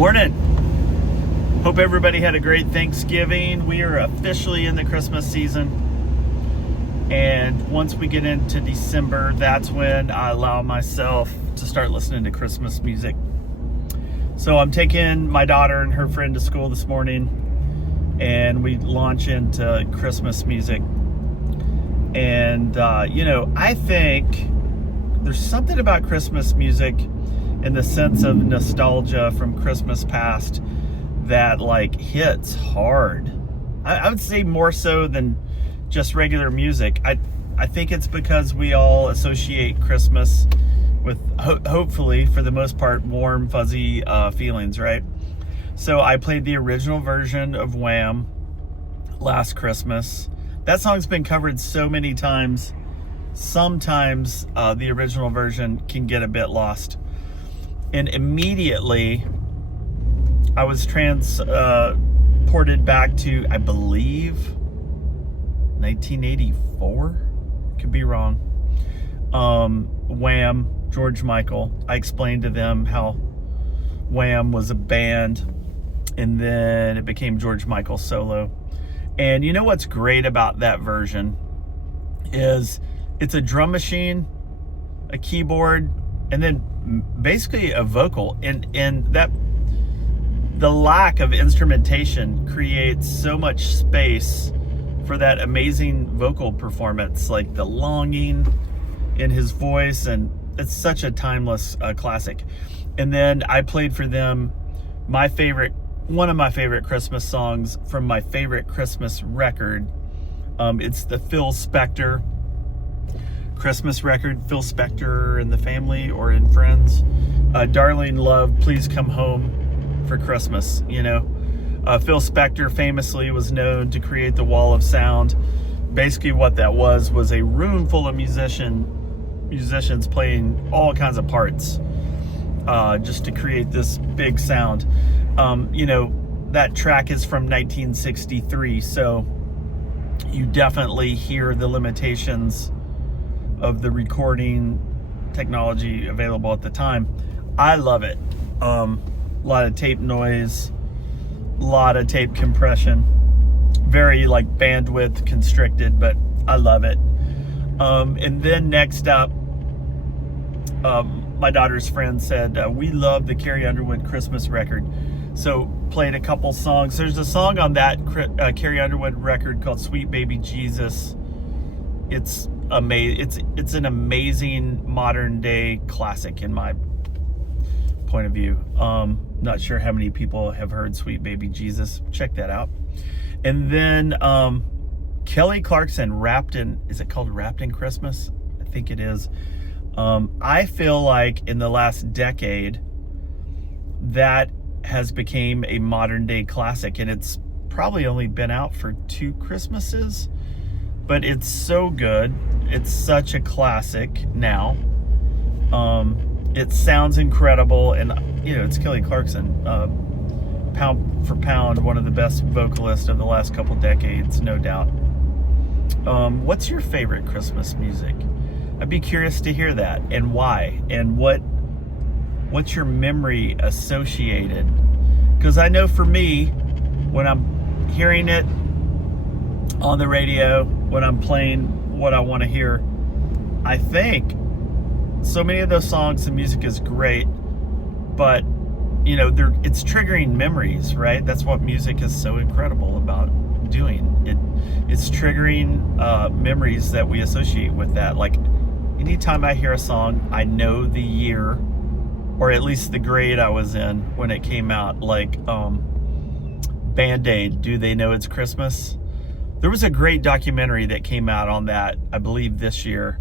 Morning. Hope everybody had a great Thanksgiving. We are officially in the Christmas season. And once we get into December, that's when I allow myself to start listening to Christmas music. So I'm taking my daughter and her friend to school this morning, and we launch into Christmas music. And, I think there's something about Christmas music in the sense of nostalgia from Christmas past that hits hard. I would say more so than just regular music. I think it's because we all associate Christmas with hopefully, for the most part, warm, fuzzy feelings, right? So I played the original version of Wham! Last Christmas. That song's been covered so many times. Sometimes the original version can get a bit lost. And immediately I was transported back to, I believe, 1984. Could be wrong. Wham! George Michael. I explained to them how Wham! Was a band, and then it became George Michael solo. And you know what's great about that version is it's a drum machine, a keyboard, and then basically a vocal. And that the lack of instrumentation creates so much space for that amazing vocal performance, like the longing in his voice, and it's such a timeless classic. And then I played for them one of my favorite Christmas songs from my favorite Christmas record. It's the Phil Spector Christmas record, Phil Spector and the Family, or in Friends. Darling Love, Please Come Home for Christmas. Phil Spector famously was known to create the wall of sound. Basically what that was a room full of musicians playing all kinds of parts just to create this big sound. That track is from 1963, so you definitely hear the limitations of the recording technology available at the time. I love it. A lot of tape noise, a lot of tape compression, very bandwidth constricted, but I love it. And then next up, my daughter's friend said, we love the Carrie Underwood Christmas record. So played a couple songs. There's a song on that Carrie Underwood record called Sweet Baby Jesus. It's amazing. It's an amazing modern day classic in my point of view. Not sure how many people have heard Sweet Baby Jesus. Check that out. And then Kelly Clarkson, is it called Wrapped in Christmas? I think it is. I feel like in the last decade that has became a modern day classic, and it's probably only been out for 2 Christmases, but it's so good. It's such a classic now. It sounds incredible, and it's Kelly Clarkson, pound for pound, one of the best vocalists of the last couple decades, no doubt. What's your favorite Christmas music? I'd be curious to hear that, and why, and what's your memory associated? Because I know for me, when I'm hearing it on the radio, when I'm playing what I want to hear, I think so many of those songs and music is great, but it's triggering memories, right? That's what music is so incredible about doing. It's triggering memories that we associate with that. Like anytime I hear a song, I know the year, or at least the grade I was in when it came out. Like Band-Aid, Do They Know It's Christmas? There was a great documentary that came out on that, I believe this year.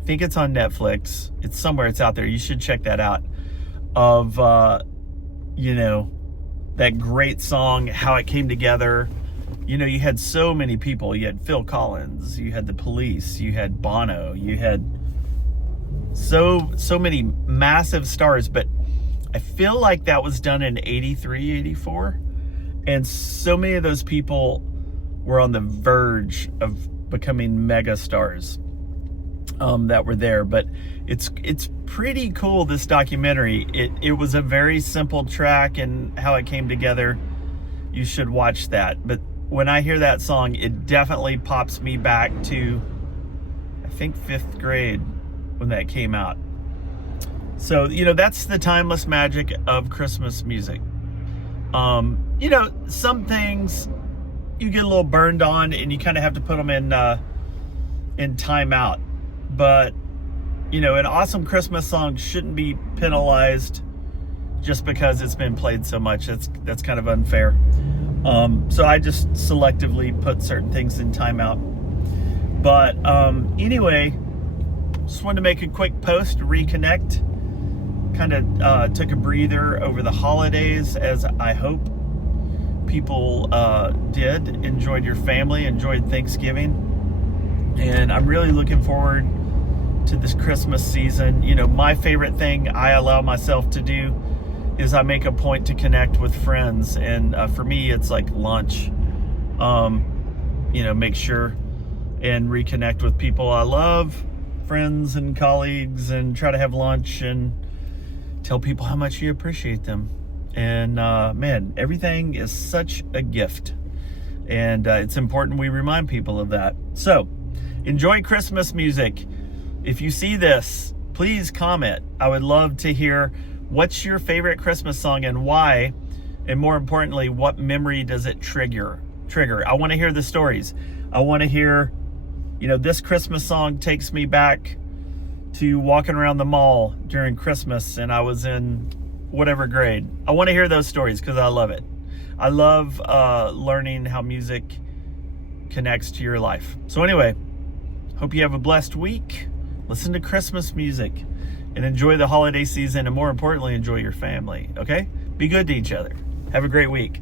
I think it's on Netflix. It's somewhere, it's out there. You should check that out. Of, that great song, how it came together. You had so many people. You had Phil Collins, you had the Police, you had Bono, you had so many massive stars, but I feel like that was done in 83, 84. And so many of those people were on the verge of becoming mega stars. that were there. But it's pretty cool, this documentary. It was a very simple track and how it came together. You should watch that. But when I hear that song, it definitely pops me back to, I think, 5th grade when that came out. So, you know, that's the timeless magic of Christmas music. You know, some things you get a little burned on and you kind of have to put them in time out. But, you know, an awesome Christmas song shouldn't be penalized just because it's been played so much. That's kind of unfair. So I just selectively put certain things in timeout. But anyway, just wanted to make a quick post to reconnect. Kind of took a breather over the holidays, as I hope people did. Enjoyed your family, enjoyed Thanksgiving. And I'm really looking forward to this Christmas season. You know, my favorite thing I allow myself to do is I make a point to connect with friends. And for me, it's like lunch. You know, make sure and reconnect with people I love, friends and colleagues, and try to have lunch and tell people how much you appreciate them. And man, everything is such a gift. And it's important we remind people of that. So, enjoy Christmas music. If you see this, please comment. I would love to hear what's your favorite Christmas song and why, and more importantly, what memory does it trigger? I want to hear the stories. I want to hear, you know, this Christmas song takes me back to walking around the mall during Christmas and I was in whatever grade. I want to hear those stories because I love it. I love learning how music connects to your life. So anyway, hope you have a blessed week. Listen to Christmas music and enjoy the holiday season, and more importantly, enjoy your family, okay? Be good to each other. Have a great week.